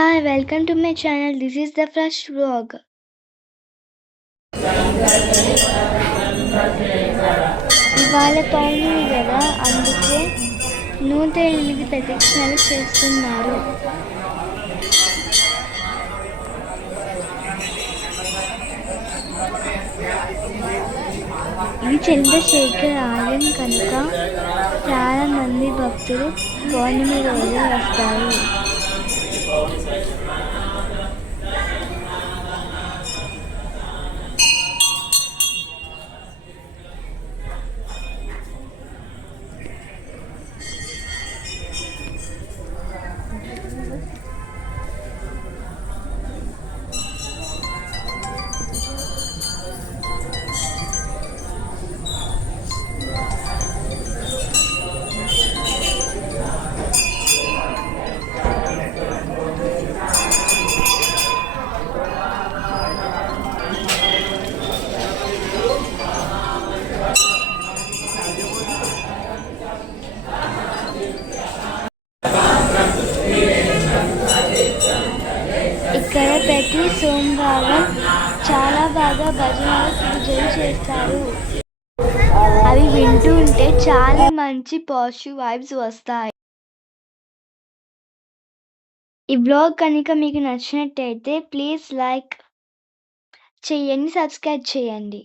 Hi, welcome to my channel. This is the first vlog. ఇవాళ పౌర్ణమి కదా, అందుకే 108 ప్రదక్షిణలు చేస్తున్నారు. ఇది చంద్రశేఖర్ ఆలయం కనుక చాలా మంది భక్తులు పౌర్ణమి రోజు వస్తారు. ఇక్కడ ప్రతి సోమవారం చాలా బాగా భజనలు పూజలు చేస్తారు. అవి వింటూ ఉంటే చాలా మంచి పాజిటివ్ వైబ్స్ వస్తాయి. ఈ బ్లాగ్ కనుక మీకు నచ్చినట్టయితే ప్లీజ్ లైక్ చేయండి, సబ్స్క్రైబ్ చేయండి.